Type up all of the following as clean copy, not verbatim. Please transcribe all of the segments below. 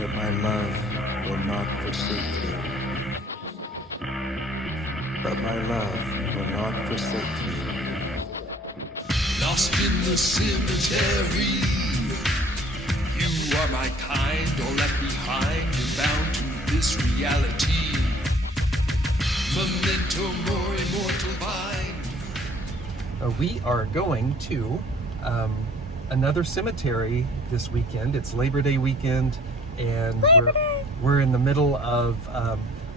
but my love will not forsake you. But my love will not forsake you. Lost in the cemetery, you are my kind, all left behind, and bound to this reality. Memento mori, mortal mind. We are going to another cemetery this weekend. It's Labor Day weekend, and we're in the middle of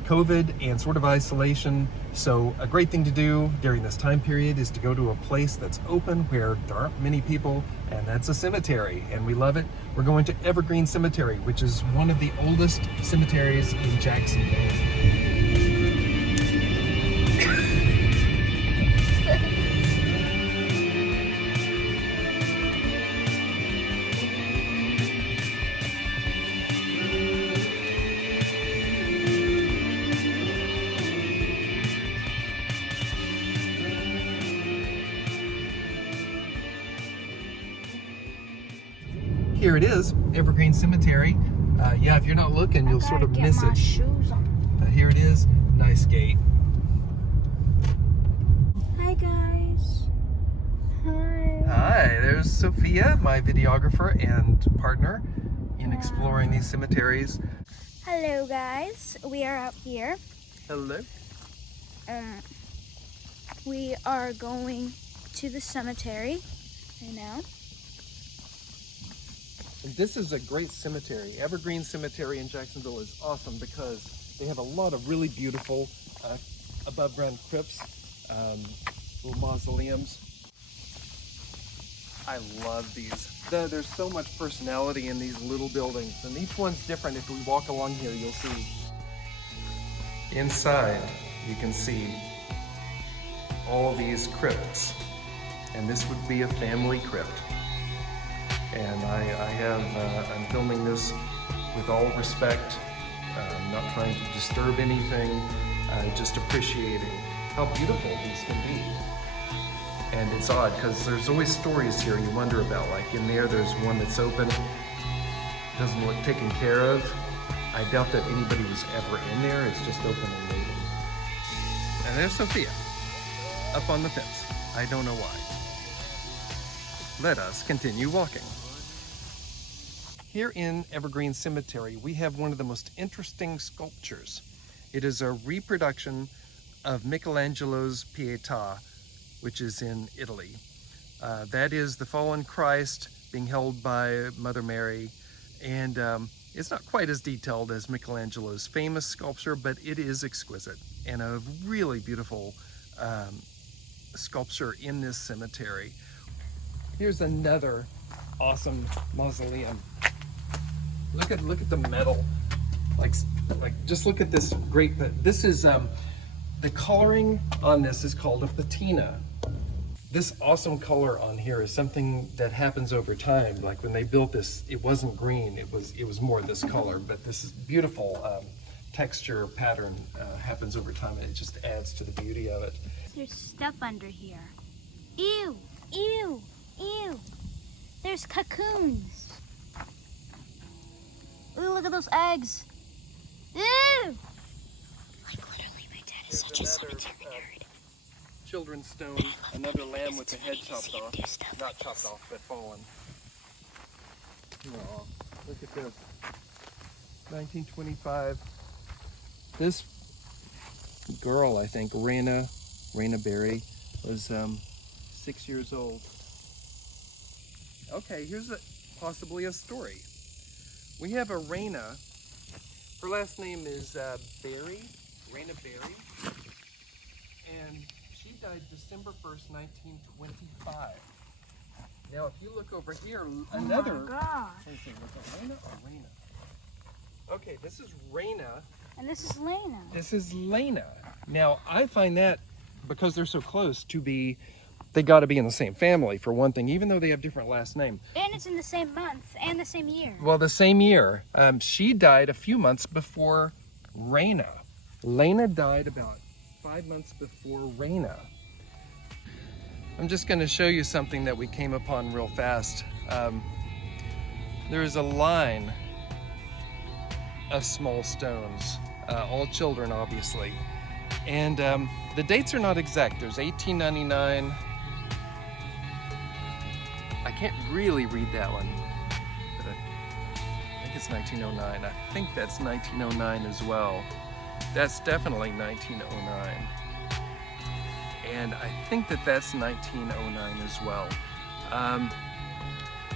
COVID and sort of isolation. So a great thing to do during this time period is to go to a place that's open where there aren't many people, and that's a cemetery, and we love it. We're going to Evergreen Cemetery, which is one of the oldest cemeteries in Jacksonville. Here it is, Evergreen Cemetery. Yeah, if you're not looking, you'll sort of miss it. Shoes on. Here it is. Nice gate. Hi guys. Hi. Hi, there's Sofia, my videographer and partner in exploring these cemeteries. Hello guys. We are out here. Hello. We are going to the cemetery right now. This is a great cemetery. Evergreen Cemetery in Jacksonville is awesome because they have a lot of really beautiful above ground crypts, little mausoleums. I love these. There's so much personality in these little buildings, and each one's different. If we walk along here, you'll see. Inside, you can see all these crypts, and this would be a family crypt. And I'm filming this with all respect, not trying to disturb anything, just appreciating how beautiful these can be. And it's odd because there's always stories here you wonder about. Like in there's one that's open, doesn't look taken care of. I doubt that anybody was ever in there. It's just open and waiting. And there's Sofia, up on the fence. I don't know why. Let us continue walking. Here in Evergreen Cemetery, we have one of the most interesting sculptures. It is a reproduction of Michelangelo's Pietà, which is in Italy. That is the fallen Christ being held by Mother Mary, and it's not quite as detailed as Michelangelo's famous sculpture, but it is exquisite and a really beautiful sculpture in this cemetery. Here's another awesome mausoleum. Look at the metal. Like just look at this great. This is the coloring on this is called a patina. This awesome color on here is something that happens over time. Like when they built this, it wasn't green. It was more this color. But this is beautiful texture pattern happens over time, and it just adds to the beauty of it. There's stuff under here. Ew, ew, ew. There's cocoons. Ooh, look at those eggs. Ew! Like literally, my dad is such a cemetery nerd. Children's stone, another lamb with the head chopped off. Not chopped off, but fallen. Aw, look at this. 1925. This girl, I think, Raina Berry, was 6 years old. Okay, here's possibly a story. We have a Raina. Her last name is Berry, Raina Berry, and she died December 1st, 1925. Now, if you look over here, another. Oh my God. Let me see, was it Raina or Raina? Okay, this is Raina. And this is Lena. This is Lena. Now, I find that because they're so close to be. They got to be in the same family for one thing, even though they have different last names. And it's in the same month and the same year. Well, the same year. She died a few months before Raina. Lena died about 5 months before Raina. I'm just going to show you something that we came upon real fast. There is a line of small stones, all children obviously. And the dates are not exact. There's 1899. I can't really read that one, but I think it's 1909. I think that's 1909 as well. That's definitely 1909. And I think that that's 1909 as well.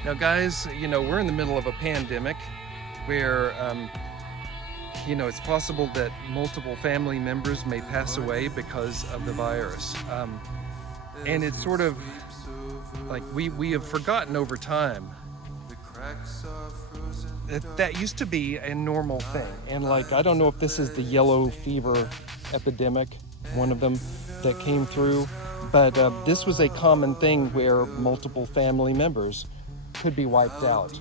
Now guys, you know, we're in the middle of a pandemic where, you know, it's possible that multiple family members may pass away because of the virus. And it's sort of like we have forgotten over time that used to be a normal thing. And like, I don't know if this is the yellow fever epidemic, one of them that came through, but this was a common thing where multiple family members could be wiped out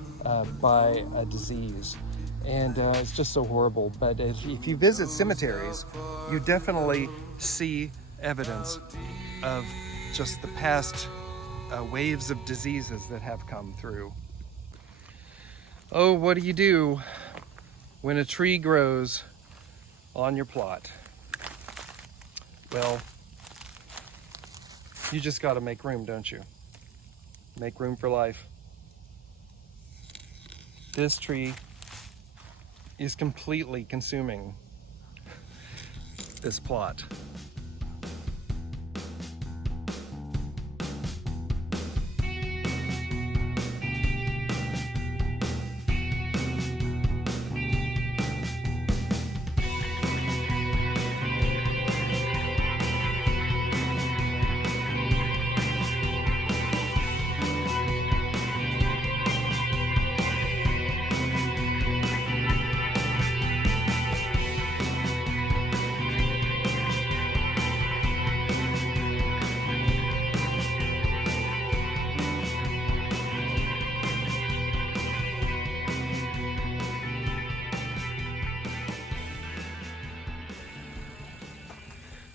by a disease. And it's just so horrible. But if you visit cemeteries, you definitely see evidence of just the past waves of diseases that have come through. Oh, what do you do when a tree grows on your plot? Well, you just got to make room, don't you? Make room for life. This tree is completely consuming this plot.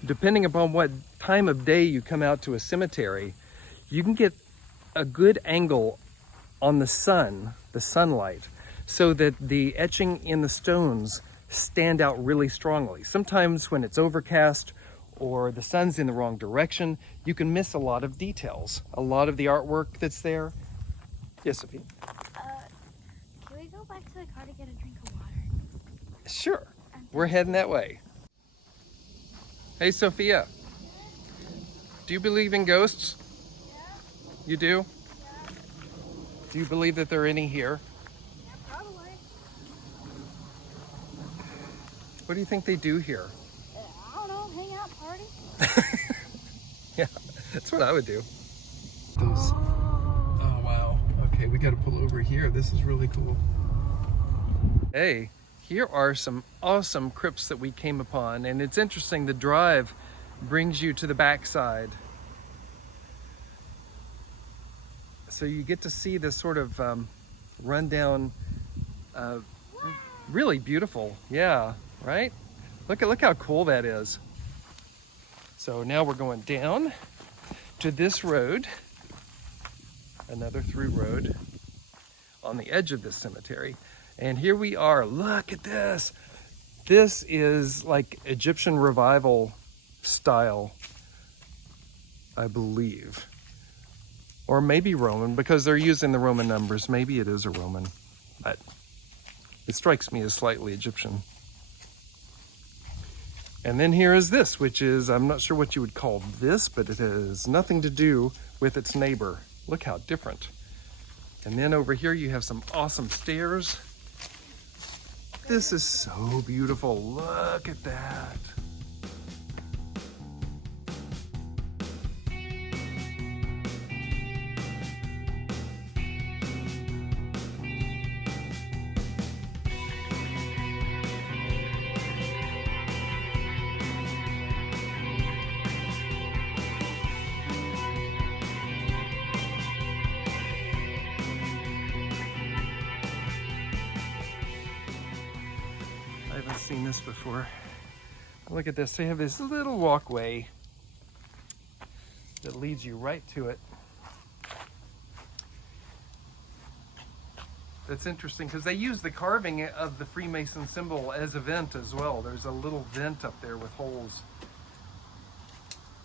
Depending upon what time of day you come out to a cemetery, you can get a good angle on the sunlight, so that the etching in the stones stand out really strongly. Sometimes when it's overcast or the sun's in the wrong direction, you can miss a lot of details, a lot of the artwork that's there. Yes, Sophia? Can we go back to the car to get a drink of water? Sure, we're heading that way. Hey, Sophia, do you believe in ghosts? Yeah. You do? Yeah. Do you believe that there are any here? Yeah, probably. What do you think they do here? I don't know, hang out, party. Yeah, that's what I would do. Oh, wow. Okay, we got to pull over here. This is really cool. Hey, here are some awesome crypts that we came upon, and it's interesting, the drive brings you to the backside. So you get to see this sort of rundown, really beautiful. Yeah, right? Look how cool that is. So now we're going down to this road, another through road on the edge of this cemetery. And here we are. Look at this. This is like Egyptian revival style, I believe. Or maybe Roman, because they're using the Roman numbers. Maybe it is a Roman, but it strikes me as slightly Egyptian. And then here is this, which is, I'm not sure what you would call this, but it has nothing to do with its neighbor. Look how different. And then over here you have some awesome stairs. This is so beautiful. Look at that. I haven't seen this before. Look at this. They have this little walkway that leads you right to it. that's interesting because they use the carving of the Freemason symbol as a vent as well. There's a little vent up there with holes,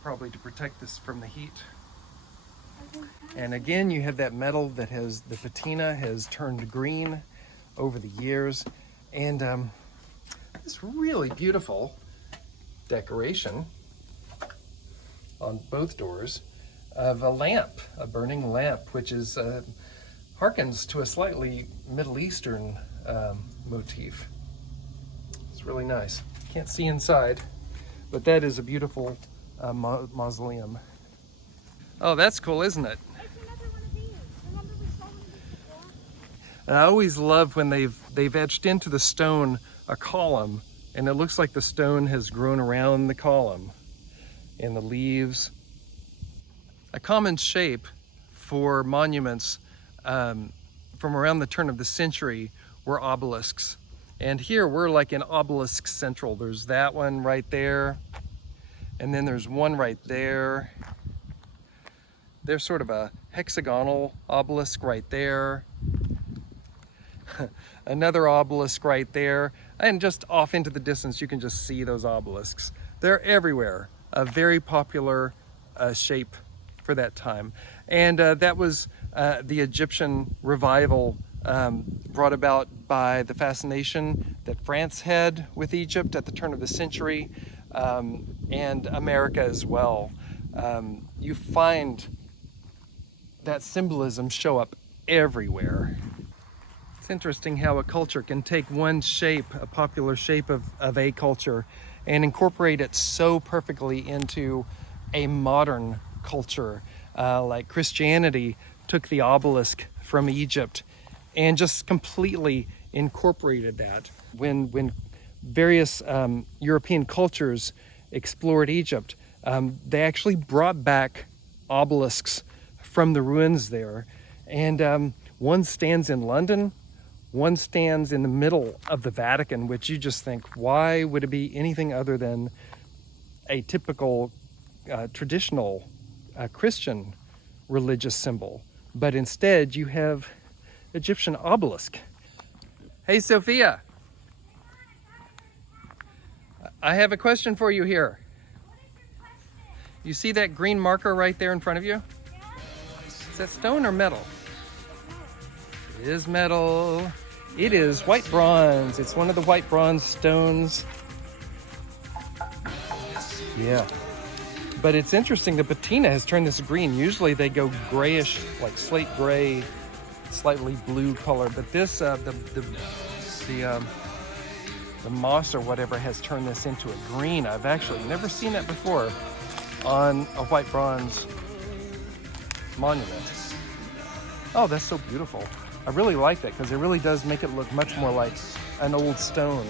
probably to protect this from the heat. And again, you have that metal that has, the patina has turned green over the years. And this really beautiful decoration on both doors of a lamp, a burning lamp, which is harkens to a slightly Middle Eastern motif. It's really nice. Can't see inside, but that is a beautiful mausoleum. Oh, that's cool, isn't it? It's another one of these. Remember we saw one of these before? And I always love when they've etched into the stone a column, and it looks like the stone has grown around the column, and the leaves. A common shape for monuments from around the turn of the century were obelisks. And here we're like in Obelisk Central. There's that one right there, and then there's one right there. There's sort of a hexagonal obelisk right there. Another obelisk right there. And just off into the distance, you can just see those obelisks. They're everywhere. A very popular shape for that time. And that was the Egyptian revival brought about by the fascination that France had with Egypt at the turn of the century, and America as well. You find that symbolism show up everywhere. It's interesting how a culture can take one shape, a popular shape of a culture, and incorporate it so perfectly into a modern culture. Like Christianity took the obelisk from Egypt and just completely incorporated that. When various European cultures explored Egypt, they actually brought back obelisks from the ruins there. And one stands in London, one stands in the middle of the Vatican, which you just think, why would it be anything other than a typical traditional Christian religious symbol? But instead you have Egyptian obelisk. Hey Sophia, I have a question for you here. You see that green marker right there in front of you? Is that stone or metal? It is metal. It is white bronze. It's one of the white bronze stones. Yeah. But it's interesting, the patina has turned this green. Usually they go grayish, like slate gray, slightly blue color. But this, the moss or whatever has turned this into a green. I've actually never seen that before on a white bronze monument. Oh, that's so beautiful. I really like that because it really does make it look much more like an old stone.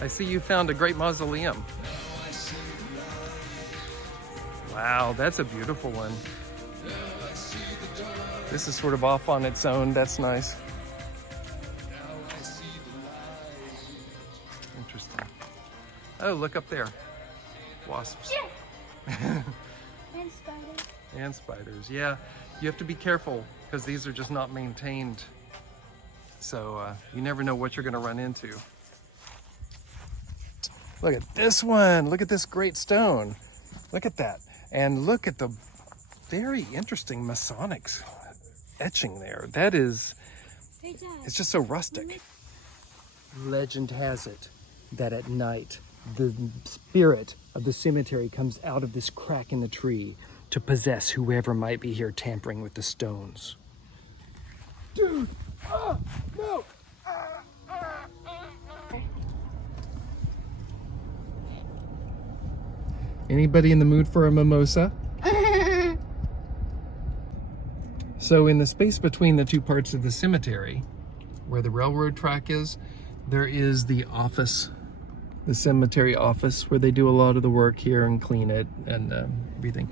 I see you found a great mausoleum. Wow, that's a beautiful one. This is sort of off on its own. That's nice. Interesting. Oh, look up there. Wasps. And spiders. And spiders, yeah. You have to be careful because these are just not maintained. So you never know what you're going to run into. Look at this one. Look at this great stone. Look at that. And look at the very interesting Masonic etching there. That is, it's just so rustic. Legend has it that at night, the spirit of the cemetery comes out of this crack in the tree to possess whoever might be here tampering with the stones. Dude! Oh, no! Anybody in the mood for a mimosa? So in the space between the two parts of the cemetery, where the railroad track is, there is the office, the cemetery office, where they do a lot of the work here and clean it and everything.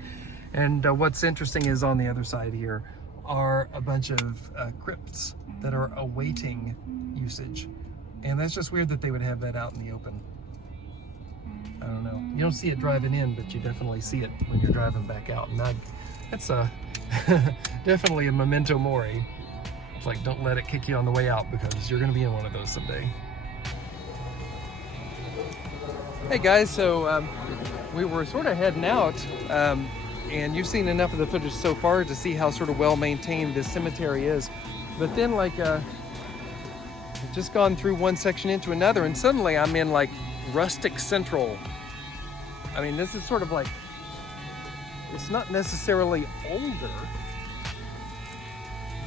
And what's interesting is on the other side here are a bunch of crypts that are awaiting usage. And that's just weird that they would have that out in the open. I don't know. You don't see it driving in, but you definitely see it when you're driving back out. And that's definitely a memento mori. It's like, don't let it kick you on the way out, because you're gonna be in one of those someday. Hey guys, so we were sort of heading out, and you've seen enough of the footage so far to see how sort of well maintained this cemetery is. But then like, we've just gone through one section into another, and suddenly I'm in like rustic central. I mean, this is sort of like, it's not necessarily older,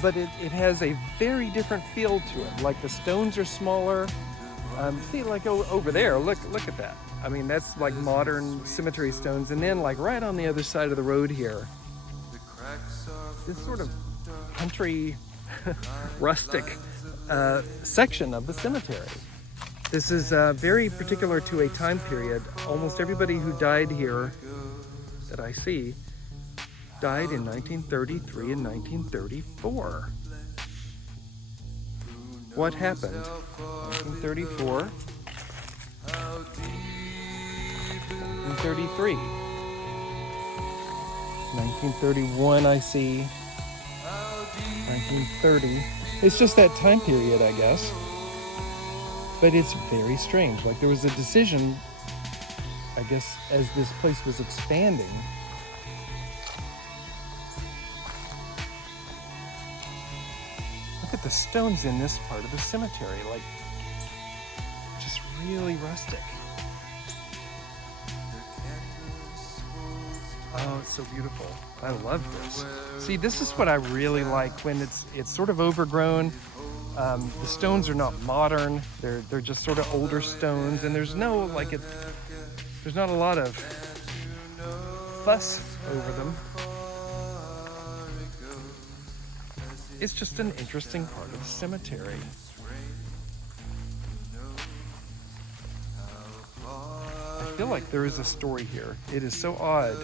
but it has a very different feel to it. Like the stones are smaller. See, like over there, look at that. I mean, that's like modern cemetery stones. And then like right on the other side of the road here, this sort of country rustic section of the cemetery. This is very particular to a time period. Almost everybody who died here that I see died in 1933 and 1934. What happened? 1934, 1933, 1931 I see, 1930. It's just that time period, I guess. But it's very strange. Like there was a decision, I guess, as this place was expanding. Look at the stones in this part of the cemetery, like just really rustic. Oh, it's so beautiful. I love this. See, this is what I really like when it's sort of overgrown. The stones are not modern. They're just sort of older stones, and there's no like there's not a lot of fuss over them. It's just an interesting part of the cemetery. I feel like there is a story here. It is so odd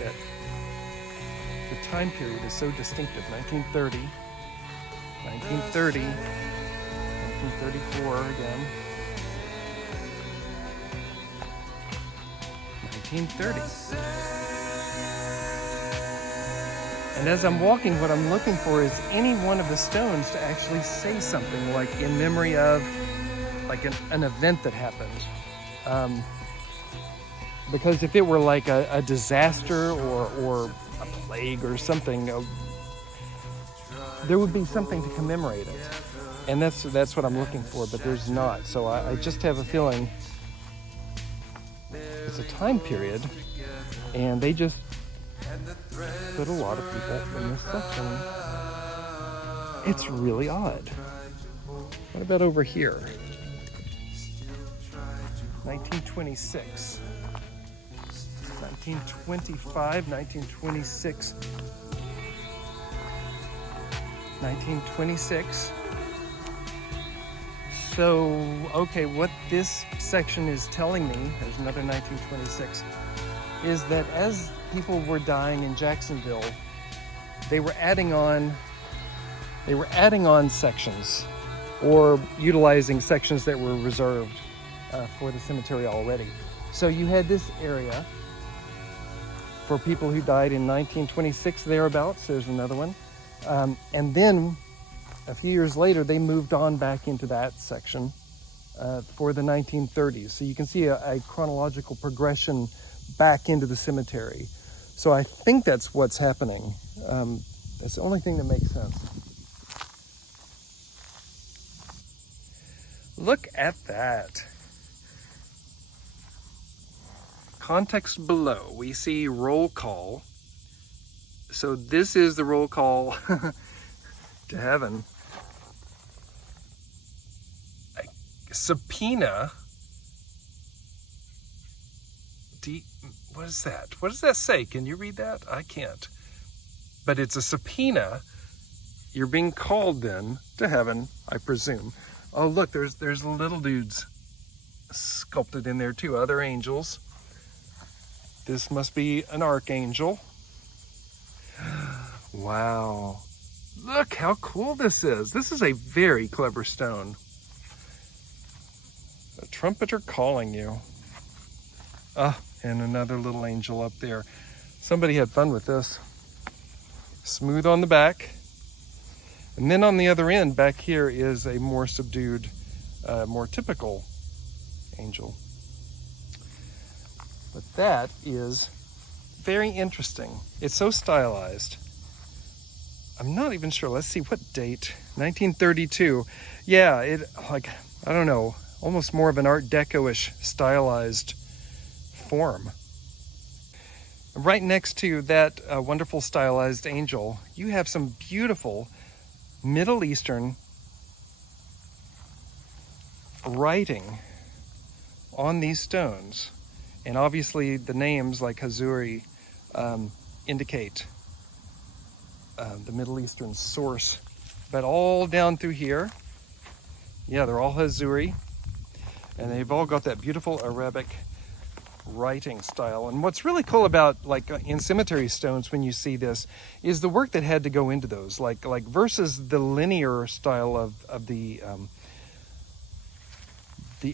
that the time period is so distinctive. 1930, 1930, 1934 again, 1930. And as I'm walking, what I'm looking for is any one of the stones to actually say something, like in memory of like an event that happened. Because if it were like a disaster or a plague or something, there would be something to commemorate it. And that's what I'm looking for, but there's not. So I just have a feeling it's a time period, and they just put a lot of people in this section. It's really odd. What about over here? 1926, 1925, 1926, 1926. So, okay, what this section is telling me, there's another 1926, is that as people were dying in Jacksonville, they were adding on sections, or utilizing sections that were reserved for the cemetery already. So you had this area for people who died in 1926 thereabouts. There's another one, and then a few years later they moved on back into that section for the 1930s. So you can see a chronological progression back into the cemetery. So I think that's what's happening. That's the only thing that makes sense. Look at that. Context below, we see roll call. So this is the roll call to heaven. A subpoena. What is that? What does that say? Can you read that? I can't. But it's a subpoena. You're being called then to heaven, I presume. Oh, look, there's little dudes sculpted in there too, other angels. This must be an archangel. Wow. Look how cool this is. This is a very clever stone. A trumpeter calling you. Ah, and another little angel up there. Somebody had fun with this. smooth on the back. And then on the other end, back here, is a more subdued, more typical angel. But that is very interesting. It's so stylized. I'm not even sure. Let's see, what date? 1932. Yeah, it, like, I don't know, almost more of an Art Deco-ish stylized form. Right next to that wonderful stylized angel, you have some beautiful Middle Eastern writing on these stones. And obviously the names like Hazuri indicate the Middle Eastern source. But all down through here, yeah, they're all Hazuri. And they've all got that beautiful Arabic writing style. And what's really cool about, like, in cemetery stones when you see this, is the work that had to go into those, like versus the linear style of the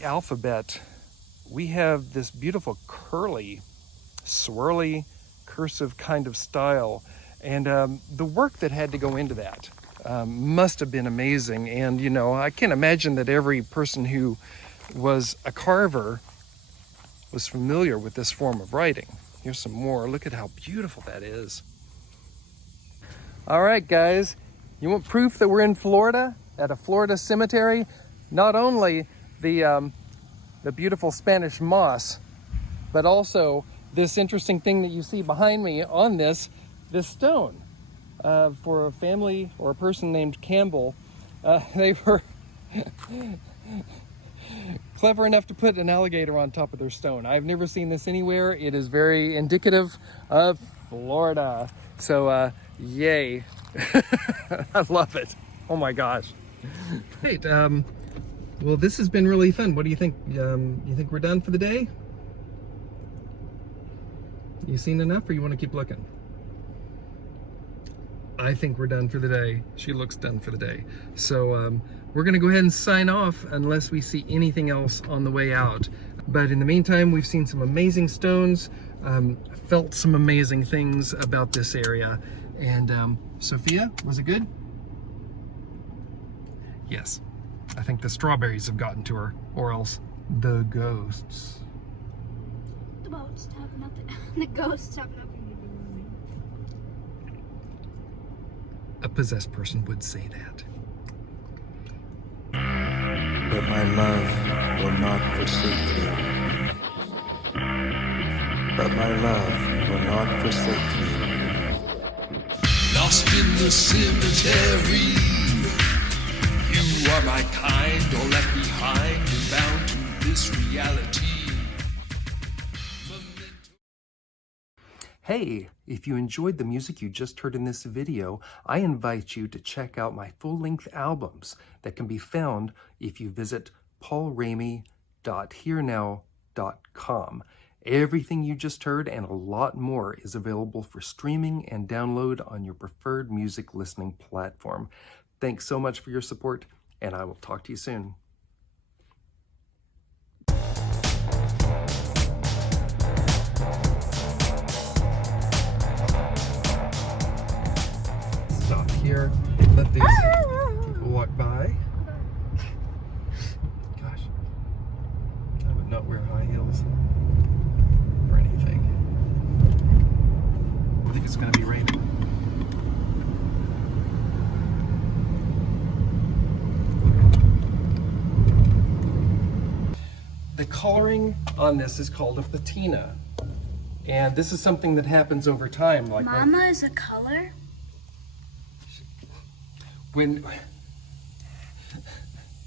alphabet. We have this beautiful curly, swirly, cursive kind of style, and the work that had to go into that must have been amazing. And you know, I can't imagine that every person who was a carver was familiar with this form of writing. Here's some more. Look at how beautiful that is. All right, guys, you want proof that we're in Florida at a Florida cemetery? Not only the beautiful Spanish moss, but also this interesting thing that you see behind me on this stone. For a family or a person named Campbell, they were clever enough to put an alligator on top of their stone. I've never seen this anywhere. It is very indicative of Florida. So, yay. I love it. Oh my gosh. Great. Well, this has been really fun. What do you think? You think we're done for the day? You seen enough, or you want to keep looking? I think we're done for the day. She looks done for the day. So we're gonna go ahead and sign off unless we see anything else on the way out. But in the meantime, we've seen some amazing stones, felt some amazing things about this area. And Sophia, was it good? Yes. I think the strawberries have gotten to her, or else the ghosts. The boats have nothing. The ghosts have nothing to do with me. A possessed person would say that. But my love will not forsake you. But my love will not forsake you. Lost in the cemetery. You are my kind, all left behind and bound to this reality. Hey, if you enjoyed the music you just heard in this video, I invite you to check out my full-length albums that can be found if you visit paulramey.hearnow.com. Everything you just heard and a lot more is available for streaming and download on your preferred music listening platform. Thanks so much for your support, and I will talk to you soon. Stop here, let these people walk by. Gosh, I would not wear high heels or anything. I think it's going to be raining. The coloring on this is called a patina, and this is something that happens over time. Like Mama is a color? when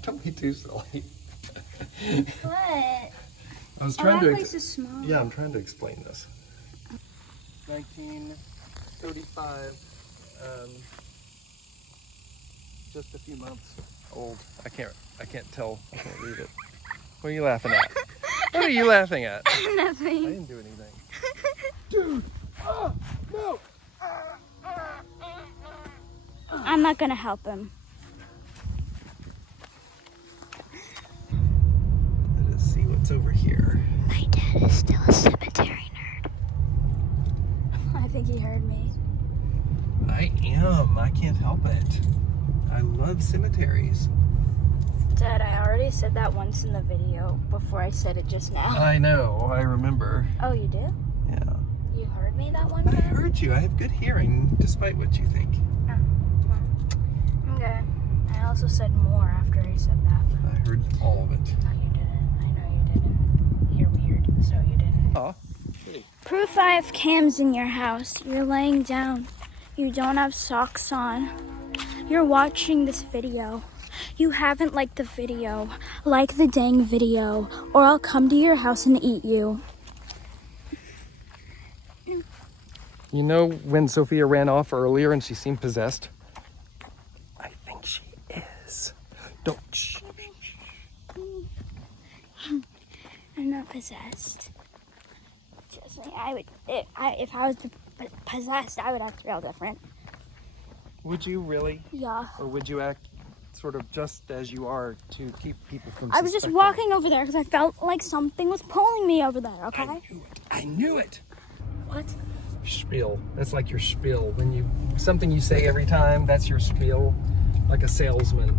don't be too silly. What? I was Oh, trying that to. place is small. Yeah, I'm trying to explain this. 1935, just a few months old. I can't tell. I can't read it. What are you laughing at? What are you laughing at? I Nothing. didn't do anything. Dude! Oh, no! I'm not gonna help him. Let us see what's over here. My dad is still a cemetery nerd. I think he heard me. I I can't help it. I love cemeteries. Dad, I already said that once in the video before I said it just now. I know, I remember. Oh, you do? Yeah. You heard me that one I time? heard you. I have good hearing, despite what you think. Oh, well, okay. I also said more after I said that. I heard all of it. No, you didn't. I know you didn't. You're weird, so you didn't. Aw. Proof I have cams in your house. You're laying down. You don't have socks on. You're watching this video. You haven't liked the video. Like the dang video, or I'll come to your house and eat you. You know when Sophia ran off earlier and she seemed possessed? I think she is. Don't. Shh. I'm not possessed. Trust me, if I was possessed, I would act real different. Would you really? Yeah. Or would you act sort of just as you are to keep people from I was just suspecting? walking over there because I felt like something was pulling me over there, okay? I knew it. I knew it. What? Spiel. That's like your spiel. When you something you say every time, that's your spiel. Like a salesman.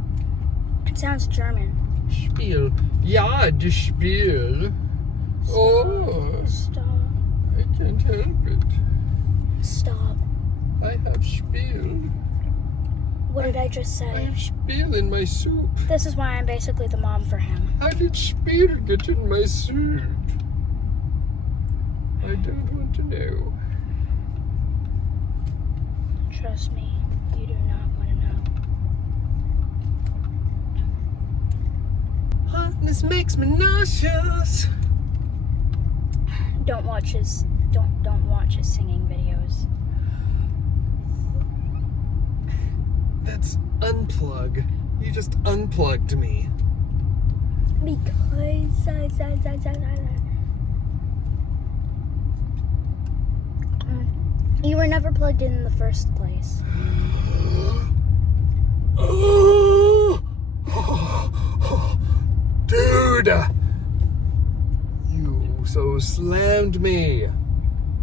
It sounds German. Spiel. Ja, the Spiel. Oh, Stop. I can't help it. Stop. I have Spiel. What did I just I say? have Spiel in my soup. This is why I'm basically the mom for him. How did Spiel get in my soup? I don't want to know. Trust me, you do not want to know. Hotness makes me nauseous. Don't watch his singing videos. That's unplug. You just unplugged me. Because you were never plugged in the first place. Dude! You so slammed me.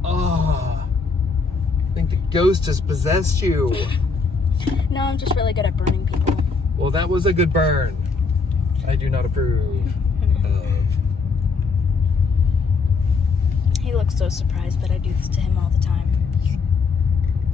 I think the ghost has possessed you. No, I'm just really good at burning people. Well, that was a good burn. I do not approve of. He looks so surprised, but I do this to him all the time.